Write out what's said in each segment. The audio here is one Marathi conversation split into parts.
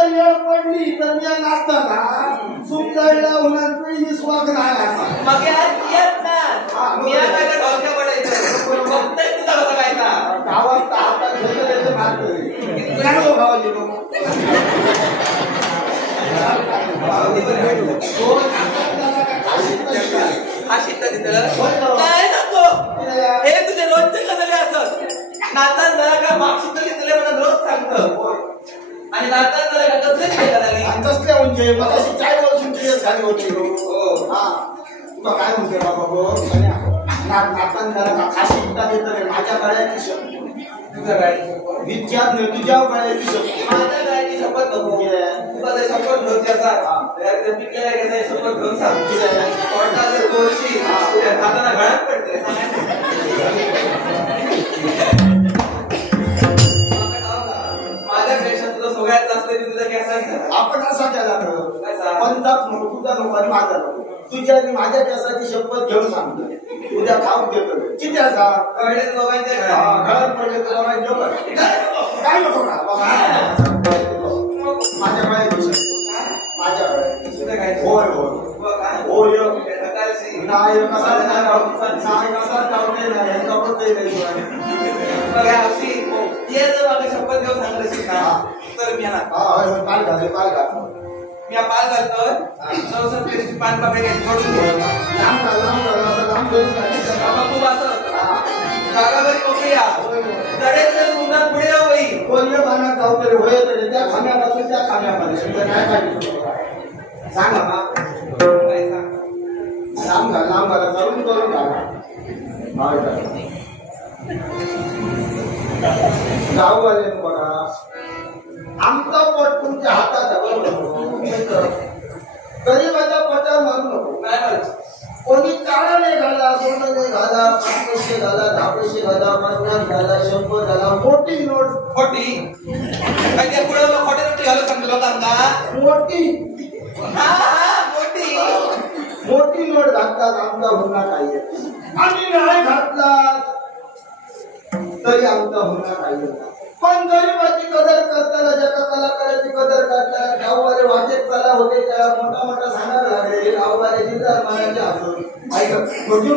जर वेळ पडली तर मी नाचताना सुंदरला उन्हात पिळी स्वाग नाही मग येत ना मी आता ढोलक्या पडायचं फक्त तुझा कसं गायचा गावात हातात घेतलं त्याचं मारतोय चांगलं भावाजी अशी काय नको हे तुझे रोजचे कदले असत नातान जरा का मागशी तरी तुला मला रोज सांगतो आणि नातान जरा का कसले तसले म्हणजे मग अशी चाय वर्षांची झाली होती हा तुला काय म्हणते बाबा नातान जरा का खाशी माझ्या गळ्याची शब्द तुझ्या गळ्याची विचार नाही तुझ्या गळ्याची शब्द माझ्या गळ्याची शपथ नको तुला ते शपथ घ्यायची असा पिकलेल्या घ्यायचा शपथ घेऊन सांग कोर्टाचे गोळशी हाताला गळ्यात पडते माझ्या पेक्षा तुझं सगळ्यात जास्त तुझा केसांचा आपण असा केला पंचात नको तुझा नको आणि माझा नको तुझ्या आणि माझ्या केसाची शपथ घेऊन सांगतो उद्या खाऊन देतो किती असा कळले दोघांचे घरात पडले तर दोघांचे काय नको माझ्या गळ्याची माझ्या गळ्याची होय होय होय नाही कसा नाही कसा जाऊ नाही जपतही नाही बघा अशी ये जर मला शपथ घेऊन सांगलं का तर मी पाल घाल मी पाल घालतोय चौसष्ट पेशी पान पापडी घ्यायची लांब खूप असं जागा बरी मोकळी तडे सुंदर पुढे होई कोणी बाना गावकरी होय तरी त्या खाण्यापासून त्या खाण्यापासून काय पाहिजे सांगा ना लांब घाला करून गाववाले बघा आमचा पोट तुमच्या हातात गरीबाचा पोटावर मारू नको काय म्हणायचं कोणी काळा नाही घाला सोनं नाही घाला 5 पैसे घाला 10 पैसे घाला 50 घाला 100 घाला मोठी नोट खोटी काय त्या पुढे खोटे नोटी घालू सांगतो लोकांना मोठी मोठी नोट घातलात आमचा हुन्ना नाही आम्ही नाही घातला तरी आमचा हुन्ना नाही पण गरीबाची कदर करताना ज्याच्या कलाकाराची कदर करताना गाववाले वाटेत कला होते त्या मोठा मोठा सांगायला लागले गाववाले जिल्हा मानाचे असो ऐक म्हणजे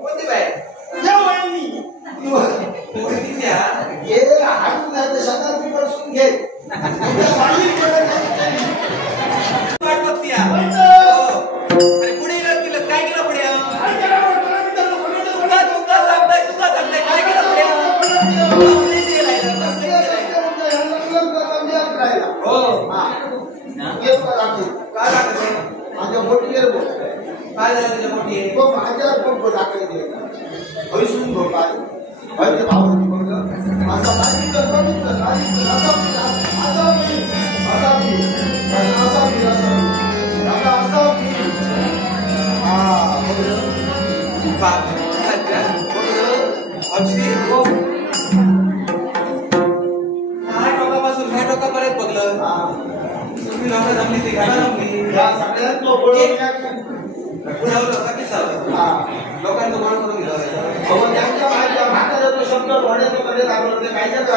कोणती बाय ये हात नाही तर शताब्दी पासून घे पुढे काय केलं पुढे काय माझ्या मोठीवर काय झालं तुझ्या मोठी माझ्या पण दाखवली हैसून झोपाय ते भावती बघलं माझा ह्या टोकापर्यंत बघलं तुम्ही लोक जमली ती घाला जमली सगळ्यात लोकांचं गोळ करून दिलं त्यांच्या शब्द कडे लागले कायच्या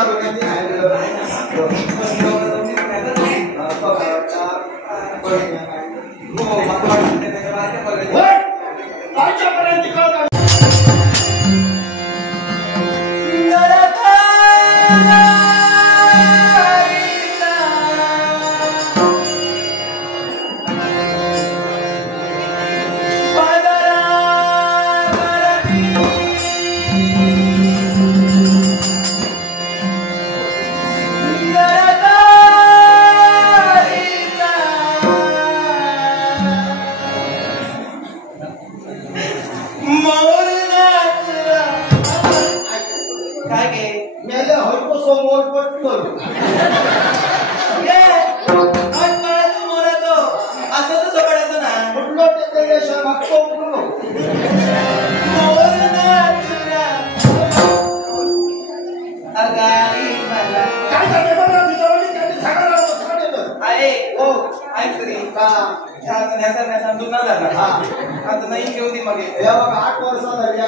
आता नाही घेऊ दे मग 8 वर्ष झाली